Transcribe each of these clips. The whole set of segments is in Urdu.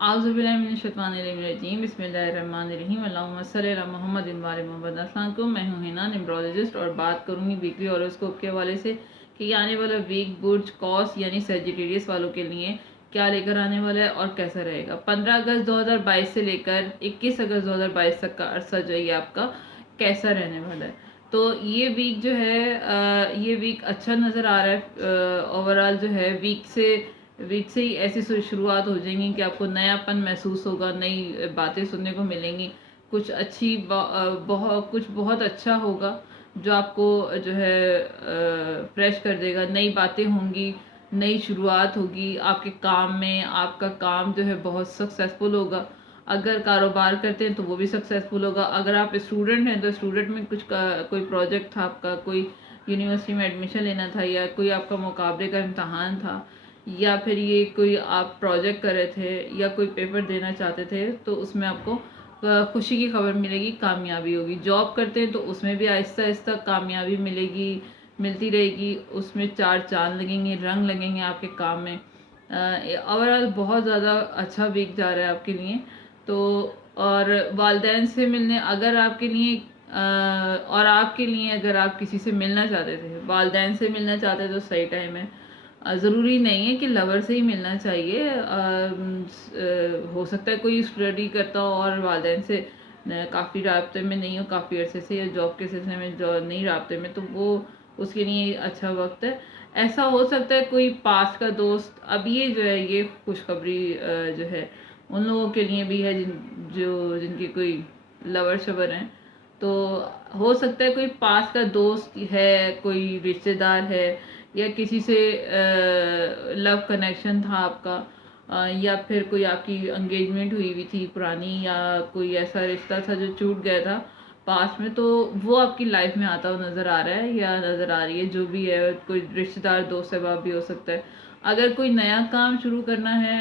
اعوذ باللہ من الشیطان الرجیم، بسم اللہ الرحمن الرحیم، اللہم صلی علی محمد و آل محمد۔ السلام علیکم، میں ہوں ہینا نیمرولوجسٹ، اور بات کروں گی ویکلی ہاروسکوپ کے حوالے سے کہ یہ آنے والا ویک برج قوس یعنی سیجیٹیریس والوں کے لیے کیا لے کر آنے والا ہے اور کیسا رہے گا۔ 15 اگست 2022 سے لے کر 21 اگست 2022 تک کا عرصہ جو ہے یہ آپ کا کیسا رہنے والا ہے۔ تو یہ ویک جو ہے یہ ویک اچھا نظر آ رہا ہے۔ اوورآل جو ہے ویک سے ہی ایسی شروعات ہو جائیں گی کہ آپ کو نیا پن محسوس ہوگا، نئی باتیں سننے کو ملیں گی، کچھ بہت اچھا ہوگا جو آپ کو جو ہے فریش کر دے گا، نئی باتیں ہوں گی، نئی شروعات ہوگی آپ کے کام میں، آپ کا کام جو ہے بہت سکسیسفل ہوگا۔ اگر کاروبار کرتے ہیں تو وہ بھی سکسیسفل ہوگا۔ اگر آپ اسٹوڈنٹ ہیں تو اسٹوڈنٹ میں کوئی پروجیکٹ تھا آپ کا، کوئی یونیورسٹی میں ایڈمیشن لینا تھا، یا کوئی آپ کا مقابلے کا امتحان تھا، یا پھر یہ کوئی آپ پروجیکٹ کر رہے تھے یا کوئی پیپر دینا چاہتے تھے، تو اس میں آپ کو خوشی کی خبر ملے گی، کامیابی ہوگی۔ جاب کرتے ہیں تو اس میں بھی آہستہ آہستہ کامیابی ملتی رہے گی، اس میں چار چاند لگیں گے، رنگ لگیں گے آپ کے کام میں۔ اوورآل بہت زیادہ اچھا ویک جا رہا ہے آپ کے لیے۔ تو اور والدین سے ملنے اگر آپ کے لیے اور آپ کے لیے اگر آپ کسی سے ملنا چاہتے تھے، والدین سے ملنا چاہتے تو صحیح ٹائم ہے۔ ضروری نہیں ہے کہ لور سے ہی ملنا چاہیے، ہو سکتا ہے کوئی اسٹڈی کرتا ہو اور والدین سے کافی رابطے میں نہیں ہو، کافی عرصے سے، یا جاب کے سلسلے میں جو نہیں رابطے میں، تو وہ اس کے لیے اچھا وقت ہے۔ ایسا ہو سکتا ہے کوئی پاس کا دوست، اب یہ جو ہے یہ خوشخبری جو ہے ان لوگوں کے لیے بھی ہے جن کی کوئی لور شور ہیں، تو ہو سکتا ہے کوئی پاس کا دوست ہے، کوئی رشتہ دار ہے، یا کسی سے لو کنیکشن تھا آپ کا، یا پھر کوئی آپ کی انگیجمنٹ ہوئی ہوئی تھی پرانی، یا کوئی ایسا رشتہ تھا جو ٹوٹ گیا تھا پاسٹ میں، تو وہ آپ کی لائف میں آتا ہوا نظر آ رہا ہے یا نظر آ رہی ہے، جو بھی ہے، کوئی رشتہ دار دوست احباب بھی ہو سکتا ہے۔ اگر کوئی نیا کام شروع کرنا ہے،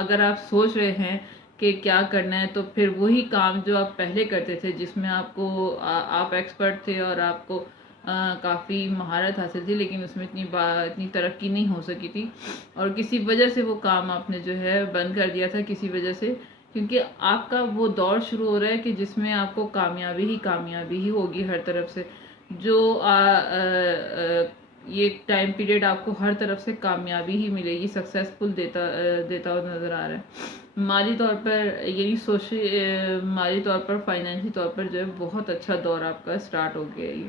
اگر آپ سوچ رہے ہیں کہ کیا کرنا ہے، تو پھر وہی کام جو آپ پہلے کرتے تھے، جس میں آپ ایکسپرٹ تھے اور آپ کو کافی مہارت حاصل تھی، لیکن اس میں اتنی ترقی نہیں ہو سکی تھی، اور کسی وجہ سے وہ کام آپ نے جو ہے بند کر دیا تھا، کسی وجہ سے، کیونکہ آپ کا وہ دور شروع ہو رہا ہے کہ جس میں آپ کو کامیابی ہی ہوگی ہر طرف سے۔ جو یہ ٹائم پیریڈ آپ کو ہر طرف سے کامیابی ہی ملے گی، سکسیسفل دیتا ہوا نظر آ رہا ہے۔ مالی طور پر یعنی مالی طور پر، فائنینشی طور پر جو ہے بہت اچھا دور آپ کا سٹارٹ ہو گیا ہے۔ یہ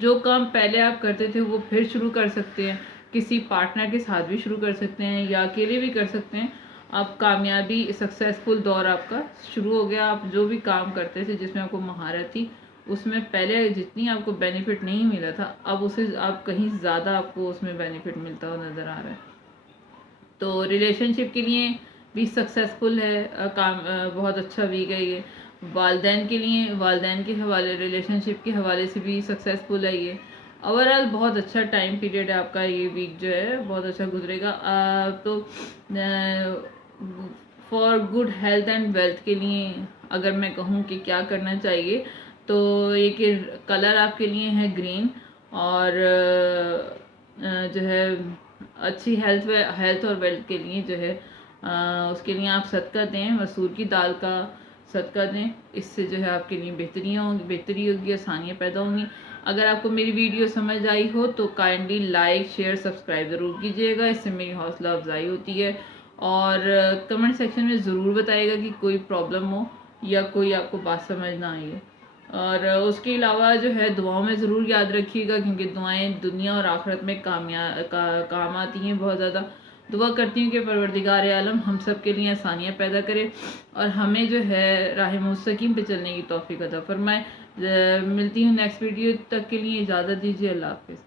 جو کام پہلے آپ کرتے تھے وہ پھر شروع کر سکتے ہیں، کسی پارٹنر کے ساتھ بھی شروع کر سکتے ہیں، یا اکیلے بھی کر سکتے ہیں۔ آپ کامیابی، سکسیسفل دور آپ کا شروع ہو گیا۔ آپ جو بھی کام کرتے تھے جس میں آپ کو مہارت تھی، اس میں پہلے جتنی آپ کو بینیفٹ نہیں ملا تھا، اب اسے آپ کہیں زیادہ آپ کو اس میں بینیفٹ ملتا ہوا نظر آ رہا ہے۔ تو ریلیشن شپ کے لیے بھی سکسیسفل ہے، بہت اچھا ویک ہے یہ۔ والدین کے لیے، والدین کے حوالے، ریلیشن شپ کے حوالے سے بھی سکسیسفل ہے یہ۔ اوورآل بہت اچھا ٹائم پیریڈ ہے آپ کا، یہ ویک جو ہے بہت اچھا گزرے گا۔ تو for good health and wealth کے لیے اگر میں کہوں کہ کیا کرنا چاہیے، تو یہ کہ کلر آپ کے لیے ہے گرین، اور جو ہے اچھی ہیلتھ اور ویلتھ کے لیے جو ہے اس کے لیے آپ صدقہ دیں، مسور کی دال کا صدقہ دیں، اس سے جو ہے آپ کے لیے بہتری ہوگی، آسانیاں پیدا ہوں گی۔ اگر آپ کو میری ویڈیو سمجھ آئی ہو تو کائنڈلی لائک، شیئر، سبسکرائب ضرور کیجیے گا، اس سے میری حوصلہ افزائی ہوتی ہے۔ اور کمنٹ سیکشن میں ضرور بتائیے گا کہ کوئی پرابلم ہو یا کوئی آپ کو بات سمجھ نہ آئی ہو۔ اور اس کے علاوہ جو ہے دعاؤں میں ضرور یاد رکھیے گا، کیونکہ دعائیں دنیا اور آخرت میں کام آتی ہیں بہت زیادہ۔ دعا کرتی ہوں کہ پروردگار عالم ہم سب کے لیے آسانیاں پیدا کرے، اور ہمیں جو ہے راہ مستقیم پہ چلنے کی توفیق عطا فرمائے۔ ملتی ہوں نیکسٹ ویڈیو، تک کے لیے اجازت دیجیے، اللہ حافظ۔